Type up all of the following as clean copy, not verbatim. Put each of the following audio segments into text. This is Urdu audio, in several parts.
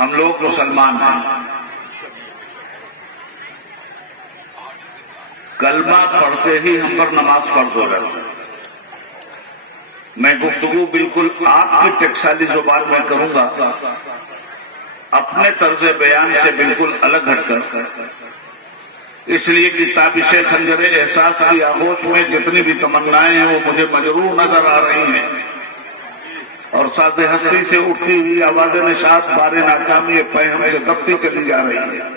ہم لوگ مسلمان ہیں، کلمہ پڑھتے ہی ہم پر نماز فرض ہو جاتی ہے۔ میں گفتگو بالکل آپ کی ٹیکسالی زبان میں کروں گا، اپنے طرز بیان سے بالکل الگ ہٹ کر، اس لیے کہ تابش خنجر احساس کی آغوش میں جتنی بھی تمنائیں ہیں وہ مجھے مجروح نظر آ رہی ہیں، اور ساز ہستی سے اٹھتی ہوئی آواز نشاط بار ناکامی پہم سے دبتی چلی جا رہی ہے۔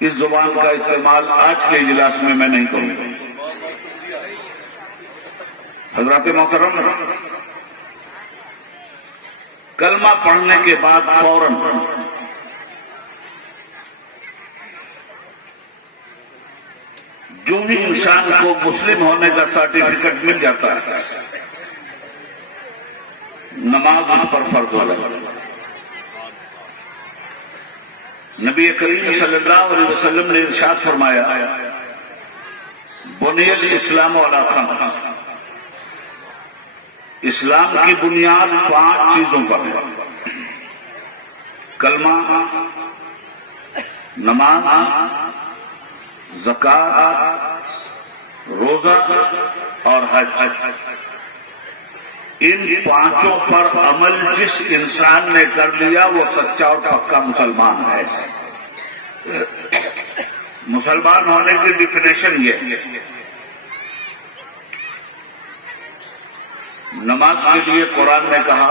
اس زبان کا استعمال آج کے اجلاس میں نہیں کروں گا۔ حضرات محترم، کلمہ پڑھنے کے بعد فوراً جو ہی انسان کو مسلم ہونے کا سرٹیفکیٹ مل جاتا ہے، نماز اس پر فرض ہو جاتی ہے۔ نبی کریم صلی اللہ علیہ وسلم نے ارشاد فرمایا، بنی الاسلام علی خمس، اسلام کی بنیاد 5 چیزوں پر ہے: کلمہ، نماز، زکوٰۃ، روزہ اور حج۔ ان 5 پر عمل جس انسان نے کر لیا وہ سچا اور پکا مسلمان ہے۔ مسلمان ہونے کی ڈیفینیشن یہ ہے۔ نماز کے لیے قرآن نے کہا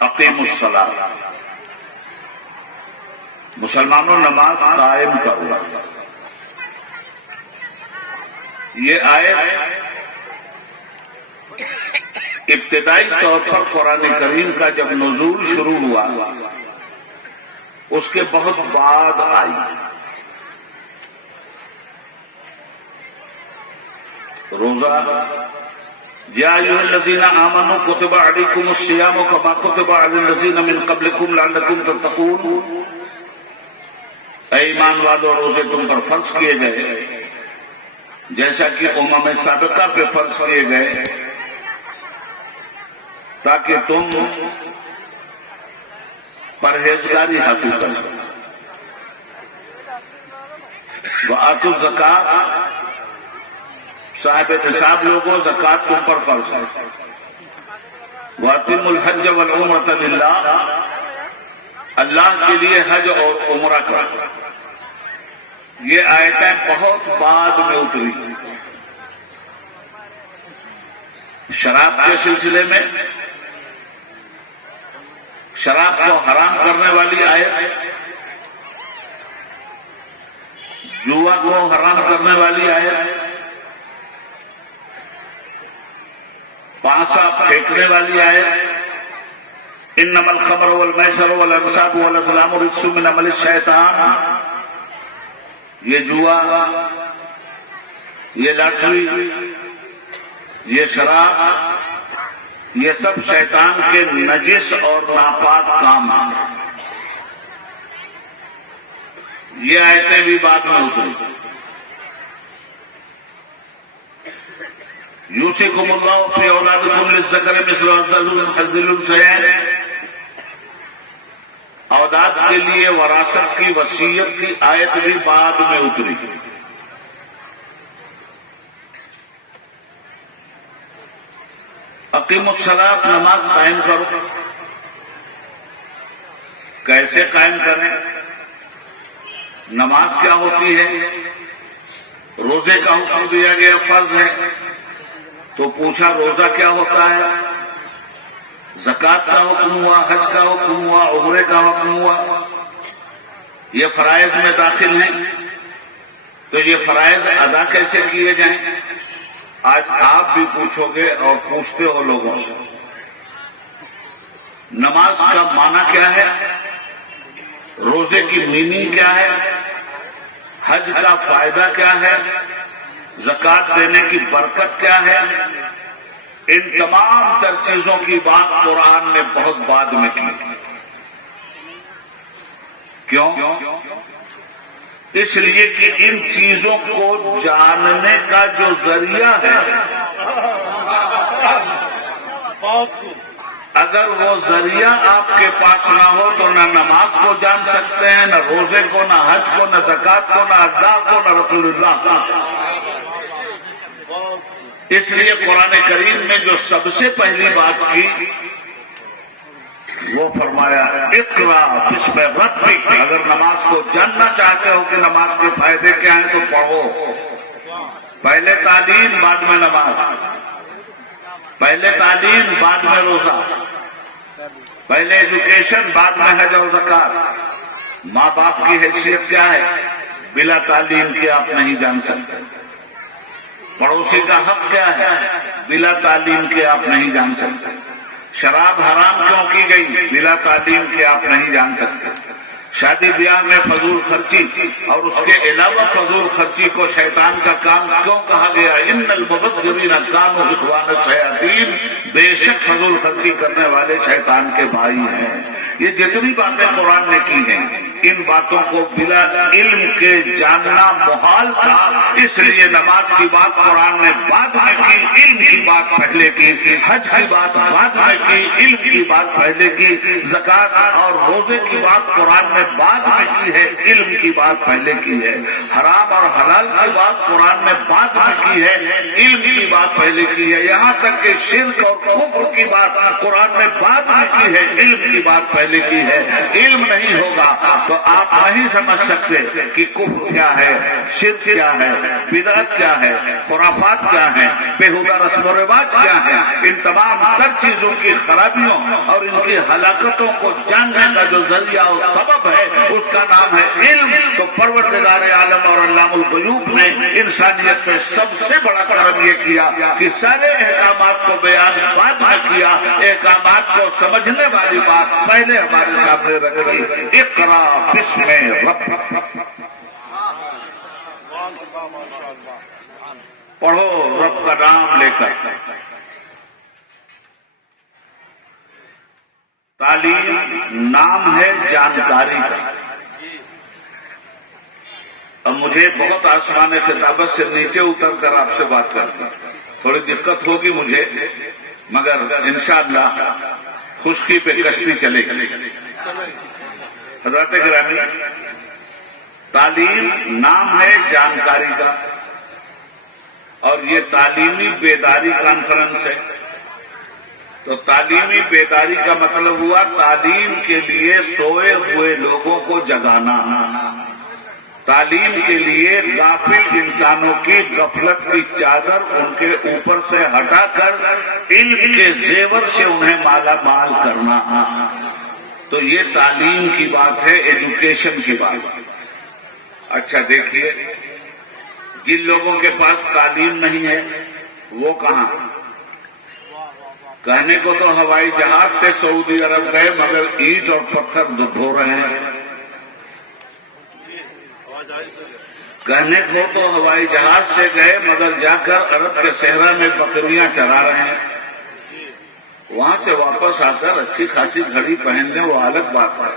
اقیموا الصلاۃ، مسلمانوں نماز قائم کرو۔ یہ آیت ابتدائی طور پر قرآن کریم کا جب نزول شروع ہوا اس کے بہت بعد آئی۔ روزہ، یا ایھا الذین آمنوا کتب علیکم الصیام کما کتب علی الذین من قبلکم لعلکم تتقون، اے ایمان والو روزے تم پر فرض کیے گئے جیسا کہ امم سابقہ پہ فرض کیے گئے تاکہ تم پرہیزگاری حاصل کر سکو۔ وآتوا الزکاۃ، صاحب نصاب لوگوں زکوٰۃ تم پر فرض ہے۔ وَأَتِمُّوا الْحَجَّ وَالْعُمْرَةَ لِلَّهِ، اللہ کے لیے حج اور عمرہ کرو۔ یہ آیتیں بہت بعد میں اتری۔ شراب کے سلسلے میں شراب کو حرام کرنے والی آیت، جوا کو حرام کرنے والی آیت، پانسا پھینکنے والی آیت، انما الخمر والمیسر والانصاب والازلام رجس من عمل الشیطان، یہ جوا، یہ لاٹری، یہ شراب، یہ سب شیطان کے نجس اور ناپاک کام ہیں۔ یہ آیتیں بھی بعد میں اتری۔ یوصیکم اللہ فی اولادکم للذکر مثل حظ الانثیین، اولاد کے لیے وراثت کی وصیت کی آیت بھی بعد میں اتری۔ اقیموا الصلاۃ، نماز قائم کرو۔ کیسے قائم کریں؟ نماز کیا ہوتی ہے؟ روزے کا حکم دیا گیا، فرض ہے، تو پوچھا روزہ کیا ہوتا ہے؟ زکوٰۃ کا حکم ہوا، حج کا حکم ہوا، عمرے کا حکم ہوا، یہ فرائض میں داخل ہیں۔ تو یہ فرائض ادا کیسے کیے جائیں؟ آج آپ بھی پوچھو گے اور پوچھتے ہو لوگوں سے۔ نماز کا معنی کیا ہے؟ روزے کی میننگ کیا ہے؟ حج کا فائدہ کیا ہے؟ زکوٰۃ دینے کی برکت کیا ہے؟ ان تمام تر چیزوں کی بات قرآن نے بہت بعد میں کی۔ کیوں؟ اس لیے کہ ان چیزوں کو جاننے کا جو ذریعہ ہے اگر وہ ذریعہ آپ کے پاس نہ ہو تو نہ نماز کو جان سکتے ہیں، نہ روزے کو، نہ حج کو، نہ زکوٰۃ کو، نہ اللہ کو، نہ رسول اللہ کو۔ اس لیے قرآن کریم میں جو سب سے پہلی بات کی وہ فرمایا اقرا بسم ربک۔ اگر نماز کو جاننا چاہتے ہو کہ نماز کے فائدے کیا ہیں تو پڑھو۔ پہلے تعلیم بعد میں نماز، پہلے تعلیم بعد میں روزہ، پہلے ایجوکیشن بعد میں حج اور زکوٰۃ۔ ماں باپ کی حیثیت کیا ہے؟ بلا تعلیم کے آپ نہیں جان سکتے۔ پڑوسی کا حق کیا ہے؟ بلا تعلیم کے آپ نہیں جان سکتے۔ شراب حرام کیوں کی گئی؟ بلا تعلیم کے آپ نہیں جان سکتے۔ شادی بیاہ میں فضول خرچی اور اس کے علاوہ فضول خرچی کو شیطان کا کام کیوں کہا گیا؟ ان المبذرین کانوا اخوان الشیاطین، بے شک فضول خرچی کرنے والے شیطان کے بھائی ہیں۔ یہ جتنی باتیں قرآن نے کی ہیں ان باتوں کو بلا علم کے جاننا محال تھا، اس لیے نماز کی بات قرآن نے بعد میں کی، علم کی بات پہلے کی، حج کی بات بعد میں کی، علم کی بات پہلے کی، زکوٰۃ اور روزے کی بات قرآن نے بعد میں کی ہے، علم کی بات پہلے کی ہے۔ حرام اور حلال کی بات قرآن نے بعد میں کی ہے، علم کی بات پہلے کی ہے۔ یہاں تک کہ شرک اور کفر کی بات قرآن نے بعد میں کی ہے، علم کی بات پہلے کی ہے۔ علم نہیں ہوگا تو آپ نہیں سمجھ سکتے کہ کفر کیا ہے، شرک کیا ہے، بدعت کیا ہے، خرافات کیا ہے، بےہودہ رسم و رواج کیا ہے۔ ان تمام تر چیزوں کی خرابیوں اور ان کی ہلاکتوں کو جاننے کا جو ذریعہ اور سبب ہے اس کا نام ہے علم۔ تو پروردگار عالم اور علام الغیوب نے انسانیت میں سب سے بڑا کرم یہ کیا کہ سارے احکامات کو بیان بعد میں کیا، احکامات کو سمجھنے والی بات پہلے ہمارے سامنے رکھی۔ اقرا بسم ربک، پڑھو رب کا نام لے کر۔ تعلیم نام ہے جانکاری کا۔ اب مجھے بہت آسمان خطابت سے نیچے اتر کر آپ سے بات کرتا، تھوڑی دقت ہوگی مجھے، مگر انشاءاللہ خشکی پہ کشتی چلے گی۔ حضرات گرامی، تعلیم نام ہے جانکاری کا، اور یہ تعلیمی بیداری کانفرنس ہے۔ تو تعلیمی بیداری کا مطلب ہوا تعلیم کے لیے سوئے ہوئے لوگوں کو جگانا، تعلیم کے لیے غافل انسانوں کی غفلت کی چادر ان کے اوپر سے ہٹا کر علم کے زیور سے انہیں مالا مال کرنا۔ تو یہ تعلیم کی بات ہے، ایجوکیشن کی بات۔ اچھا دیکھیے، جن لوگوں کے پاس تعلیم نہیں ہے وہ کہاں؟ کہنے کو تو ہوائی جہاز سے سعودی عرب گئے مگر اینٹ اور پتھر ڈھو رہے ہیں۔ کہنے کو تو ہوائی جہاز سے گئے مگر جا کر عرب کے صحرا میں بکریاں چرا رہے ہیں۔ وہاں سے واپس آ کر اچھی خاصی گھڑی پہن لیں وہ الگ بات ہے،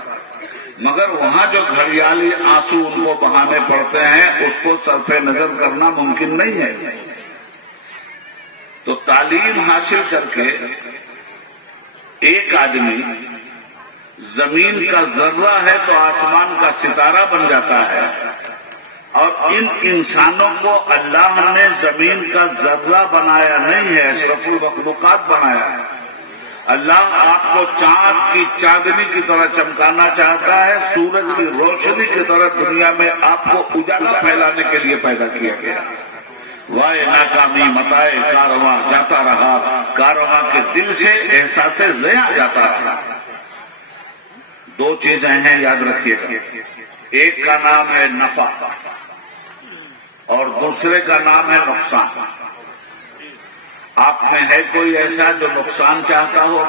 مگر وہاں جو گھڑیالی آنسو ان کو بہانے پڑتے ہیں اس کو صرف نظر کرنا ممکن نہیں ہے۔ تو تعلیم حاصل کر کے ایک آدمی زمین کا ذرہ ہے تو آسمان کا ستارہ بن جاتا ہے، اور ان انسانوں کو اللہ نے زمین کا ذرہ بنایا نہیں ہے، اشرف المخلوقات بنایا ہے۔ اللہ آپ کو چاند کی چاندنی کی طرح چمکانا چاہتا ہے، سورج کی روشنی کی طرح دنیا میں آپ کو اجالا پھیلانے کے لیے پیدا کیا گیا۔ وائے ناکامی متائے کارواں جاتا رہا، کارواں کے دل سے احساس ضیاع جاتا رہا۔ دو چیزیں ہیں یاد رکھیے گا، ایک کا نام ہے نفع اور دوسرے کا نام ہے نقصان۔ آپ میں ہے کوئی ایسا جو نقصان چاہتا ہو؟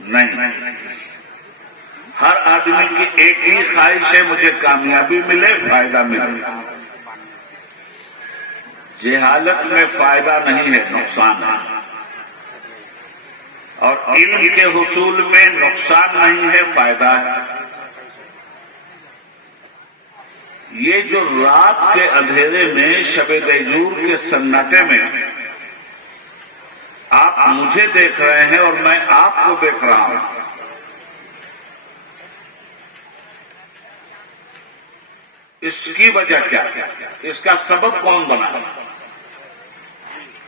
نہیں، ہر آدمی کی ایک ہی خواہش ہے مجھے کامیابی ملے، فائدہ ملے۔ جہالت میں فائدہ نہیں ہے، نقصان ہے، اور علم کے حصول میں نقصان نہیں ہے، فائدہ ہے۔ یہ جو رات کے اندھیرے میں شب دیجور کے سناٹے میں آپ مجھے دیکھ رہے ہیں اور میں آپ کو دیکھ رہا ہوں. اس کی وجہ کیا ہے؟ اس کا سبب کون بنا؟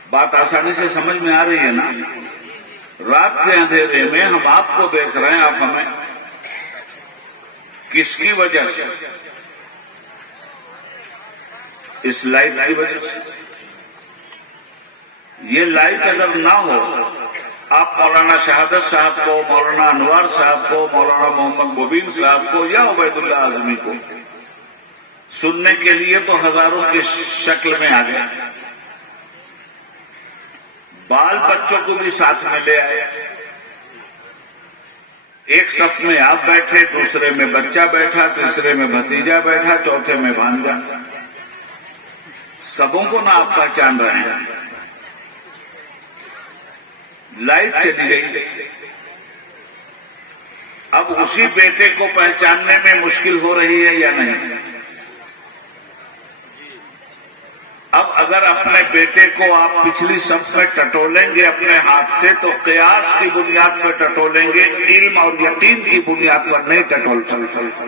بات آسانی سے سمجھ میں آ رہی ہے نا؟ رات کے اندھیرے میں ہم آپ کو دیکھ رہے ہیں، آپ ہمیں. کس کی وجہ سے؟ اس لائٹ کی وجہ سے. یہ لائٹ اگر نہ ہو، آپ مولانا شہادت صاحب کو، مولانا انوار صاحب کو، مولانا محمد مبین صاحب کو یا عبید اللہ اعظمی کو سننے کے لیے تو ہزاروں کی شکل میں آ گئے. بال بچوں کو بھی ساتھ میں لے آئے. ایک صف میں آپ بیٹھے، دوسرے میں بچہ بیٹھا، تیسرے میں بھتیجا بیٹھا، چوتھے میں بھانجا. سبوں کو نہ آپ پہچان رہے ہیں. لائٹ چلی گئی. اب اسی بیٹے کو پہچاننے میں مشکل ہو رہی ہے یا نہیں؟ اب اگر اپنے بیٹے کو آپ پچھلی صف میں ٹٹولیں گے اپنے ہاتھ سے تو قیاس کی بنیاد پر ٹٹولیں گے، علم اور یقین کی بنیاد پر نہیں ٹٹول سکتے.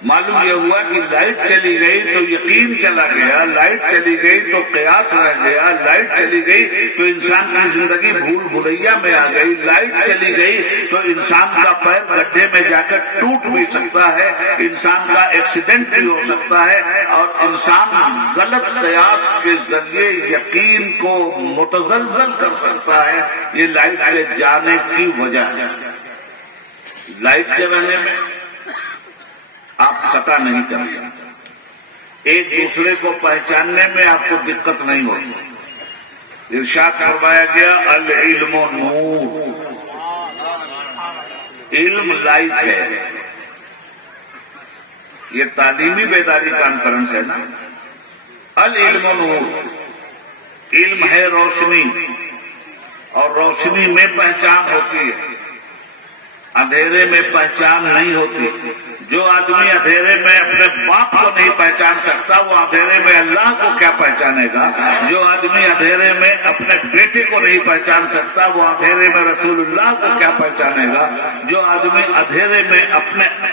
معلوم یہ ہوا کہ لائٹ چلی گئی تو یقین چلا گیا، لائٹ چلی گئی تو قیاس رہ گیا، لائٹ چلی گئی تو انسان کی زندگی بھول بھلیا میں آ گئی، لائٹ چلی گئی تو انسان کا پیر گڈھے میں جا کر ٹوٹ بھی سکتا ہے، انسان کا ایکسیڈنٹ بھی ہو سکتا ہے، اور انسان غلط قیاس کے ذریعے یقین کو متزلزل کر سکتا ہے. یہ لائٹ کے جانے کی وجہ ہے. لائٹ کے رہنے میں آپ خطا نہیں کرتے، ایک دوسرے کو پہچاننے میں آپ کو دقت نہیں ہوتی. ارشاد فرمایا گیا العلم نور، علم لائٹ ہے. یہ تعلیمی بیداری کانفرنس ہے نا. العلم نور، علم ہے روشنی، اور روشنی میں پہچان ہوتی ہے، اندھیرے میں پہچان نہیں ہوتی. جو آدمی اندھیرے میں اپنے باپ کو نہیں پہچان سکتا وہ اندھیرے میں اللہ کو کیا پہچانے گا؟ جو آدمی اندھیرے میں اپنے بیٹے کو نہیں پہچان سکتا وہ اندھیرے میں رسول اللہ کو کیا پہچانے گا؟ جو آدمی اندھیرے میں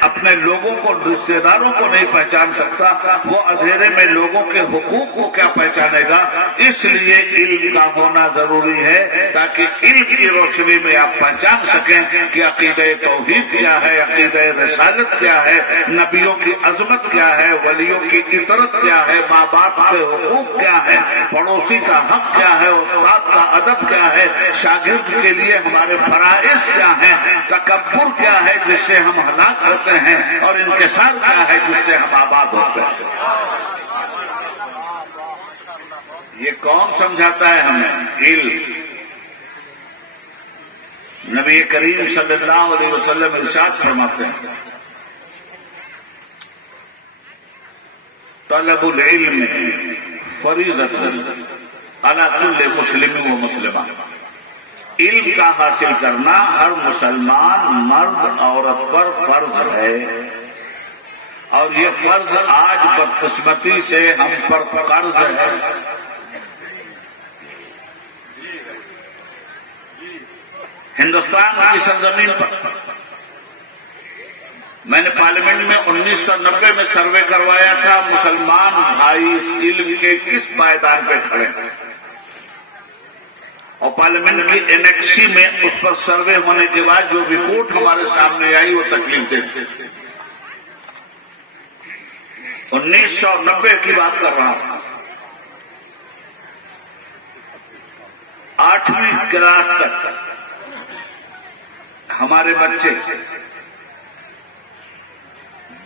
اپنے لوگوں کو، رشتے داروں کو نہیں پہچان سکتا وہ اندھیرے میں لوگوں کے حقوق کو کیا پہچانے گا؟ اس لیے علم کا ہونا ضروری ہے تاکہ علم کی روشنی میں آپ پہچان سکیں کہ عقیدہ توحید کیا ہے، عقیدہ رسالت کیا ہے، نبیوں کی عظمت کیا ہے، ولیوں کی اطاعت کیا ہے، ماں باپ کے حقوق کیا ہے، پڑوسی کا حق کیا ہے، استاد کا ادب کیا ہے، شاگرد کے لیے ہمارے فرائض کیا ہیں، تکبر کیا ہے جس سے ہم ہلاک ہوتے ہیں، اور انکسار کیا ہے جس سے ہم آباد ہوتے ہیں. یہ کون سمجھاتا ہے ہمیں؟ علم. نبی کریم صلی اللہ علیہ وسلم ارشاد فرماتے ہیں طلب العلم فریضۃ علی کل مسلم و مسلمہ. علم کا حاصل کرنا ہر مسلمان مرد عورت پر فرض ہے، اور یہ فرض آج بدقسمتی سے ہم پر قرض ہے. ہندوستان کی سرزمین پر میں نے پارلیمنٹ میں 1990 میں سروے کروایا تھا مسلمان بھائی علم کے کس پائیدان پہ کھڑے ہیں، اور پارلیمنٹ کی انیکسی میں اس پر سروے ہونے کے بعد جو رپورٹ ہمارے سامنے آئی وہ تکلیف دہ تھی. 1990 کی بات کر رہا ہوں. 8ویں کلاس تک ہمارے بچے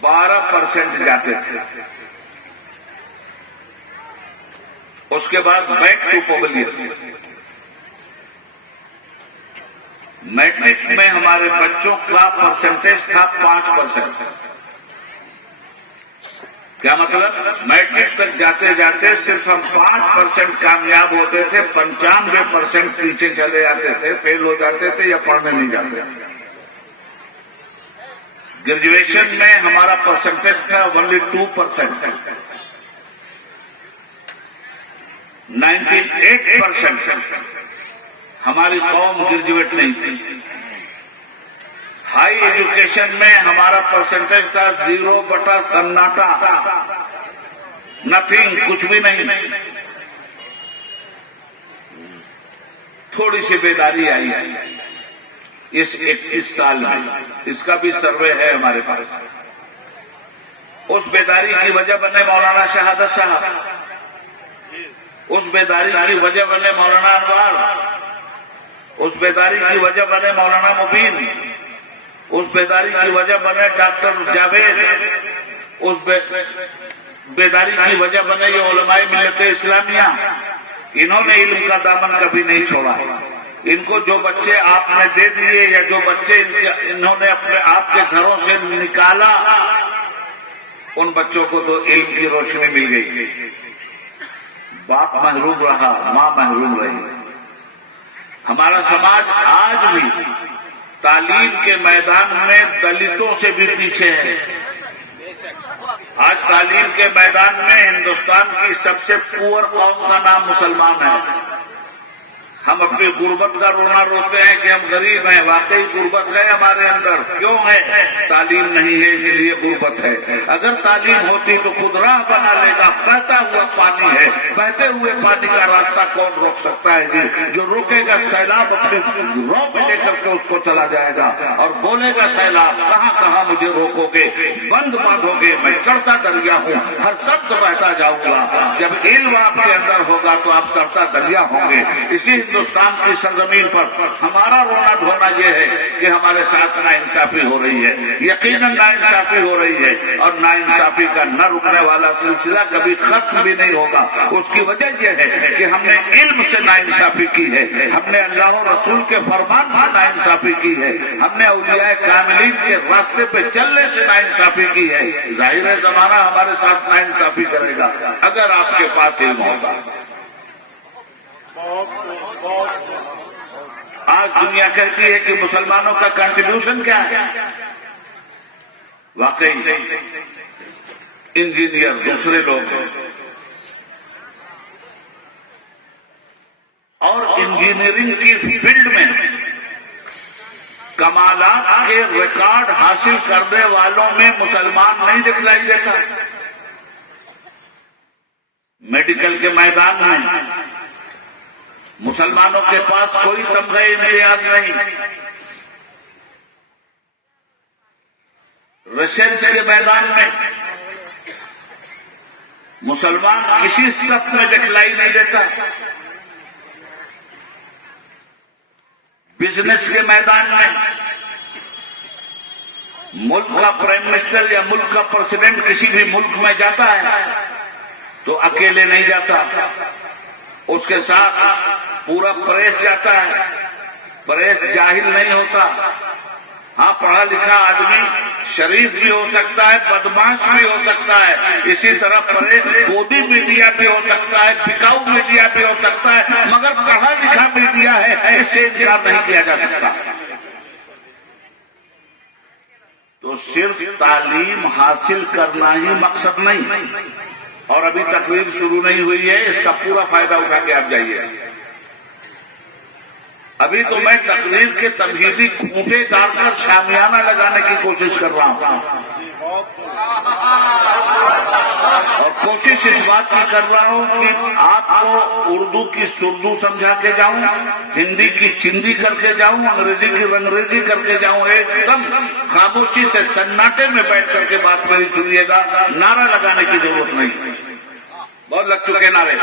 12% جاتے تھے. اس کے بعد بیک ٹو پبلک. میٹرک میں ہمارے بچوں کا پرسنٹیج تھا 5%. کیا مطلب؟ میٹرک تک جاتے جاتے صرف ہم 5% کامیاب ہوتے تھے، 95% پیچھے چلے جاتے تھے، فیل ہو جاتے تھے یا پڑھنے نہیں جاتے تھے. گریجویشن میں ہمارا پرسنٹیج تھا only 2%. 98% ہماری قوم گریجویٹ نہیں تھی. ہائی ایجوکیشن میں ہمارا پرسنٹیج تھا 0 سناٹا، نتھنگ، کچھ بھی نہیں. تھوڑی سی بیداری آئی اس 21 سال میں، اس کا بھی سروے ہے ہمارے پاس. اس بیداری کی وجہ بنے مولانا شہادت صاحب، اس بیداری کی وجہ بنے مولانا انوار، اس بیداری کی وجہ بنے مولانا مبین، اس بیداری کی وجہ بنے ڈاکٹر جاوید، اس بیداری کی وجہ بنے یہ علماء ملت اسلامیہ. انہوں نے علم کا دامن کبھی نہیں چھوڑا. ان کو جو بچے آپ نے دے دیے یا جو بچے انہوں نے اپنے آپ کے گھروں سے نکالا، ان بچوں کو تو علم کی روشنی مل گئی. باپ محروم رہا، ماں محروم رہی. ہمارا سماج آج بھی تعلیم کے میدان میں دلتوں سے بھی پیچھے ہے. آج تعلیم کے میدان میں ہندوستان کی سب سے پور قوم کا نام مسلمان ہے. ہم اپنی غربت کا رونا روتے ہیں کہ ہم غریب ہیں. واقعی غربت ہے ہمارے اندر. کیوں ہے؟ تعلیم نہیں ہے اس لیے غربت ہے. اگر تعلیم ہوتی تو خود راہ بنا لے گا. بہتا ہوا پانی ہے، بہتے ہوئے پانی کا راستہ کون روک سکتا ہے جی؟ جو روکے گا سیلاب اپنی رو پہ لے کر کے اس کو چلا جائے گا اور بولے گا سیلاب کہاں کہاں مجھے روکو گے، بند باندھو گے، میں چڑھتا دریا ہوں، ہر سبز بہتا جاؤں گا. جب علم آپ کے اندر ہوگا تو آپ چڑھتا دریا ہوں گے. اسی ہندوستان کی سرزمین پر ہمارا رونا دھونا یہ ہے کہ ہمارے ساتھ ناانصافی ہو رہی ہے. یقیناً ناانصافی ہو رہی ہے اور ناانصافی کا نہ رکنے والا سلسلہ کبھی ختم بھی نہیں ہوگا. اس کی وجہ یہ ہے کہ ہم نے علم سے ناانصافی کی ہے، ہم نے اللہ و رسول کے فرمان سے ناانصافی کی ہے، ہم نے اولیاء کاملین کے راستے پہ چلنے سے ناانصافی کی ہے. ظاہر ہے زمانہ ہمارے ساتھ ناانصافی کرے گا اگر آپ کے پاس علم ہوگا. آج دنیا کہتی ہے کہ مسلمانوں کا کنٹریبیوشن کیا ہے؟ واقعی انجینئر دوسرے لوگ ہیں اور انجینئرنگ کی فیلڈ میں کمالات کے ریکارڈ حاصل کرنے والوں میں مسلمان نہیں دکھلائی دیتا. میڈیکل کے میدان میں مسلمانوں کے پاس کوئی تمغہ امتیاز نہیں. ریسرچ کے میدان میں مسلمان کسی صف میں دکھلائی نہیں دیتا. بزنس کے میدان میں ملک کا پرائم منسٹر یا ملک کا پریزیڈنٹ کسی بھی ملک میں جاتا ہے تو اکیلے نہیں جاتا، اس کے ساتھ پورا پریس جاتا ہے. پریس جاہل نہیں ہوتا. ہاں پڑھا لکھا آدمی شریف بھی ہو سکتا ہے، بدماش بھی ہو سکتا ہے. اسی طرح پریس گودی میڈیا بھی ہو سکتا ہے، بکاؤ میڈیا بھی ہو سکتا ہے، مگر پڑھا لکھا میڈیا ہے، اس سے انکار نہیں کیا جا سکتا. تو صرف تعلیم حاصل کرنا ہی مقصد نہیں. اور ابھی تقریر شروع نہیں ہوئی ہے، اس کا پورا فائدہ اٹھا کے آپ جائیے. ابھی تو میں تقریر کے تمہیدی کھوٹے گاڑ کر شامیانہ لگانے کی کوشش کر رہا ہوں اور کوشش اس بات کی کر رہا ہوں کہ آپ کو اردو کی سردو سمجھا کے جاؤں، ہندی کی چندی کر کے جاؤں، انگریزی کی رنگریزی کر کے جاؤں. ایک دم خاموشی سے سناٹے میں بیٹھ کر کے بات میری سنیے گا. نعرہ لگانے کی ضرورت نہیں، بہت لگ چکے نعرے.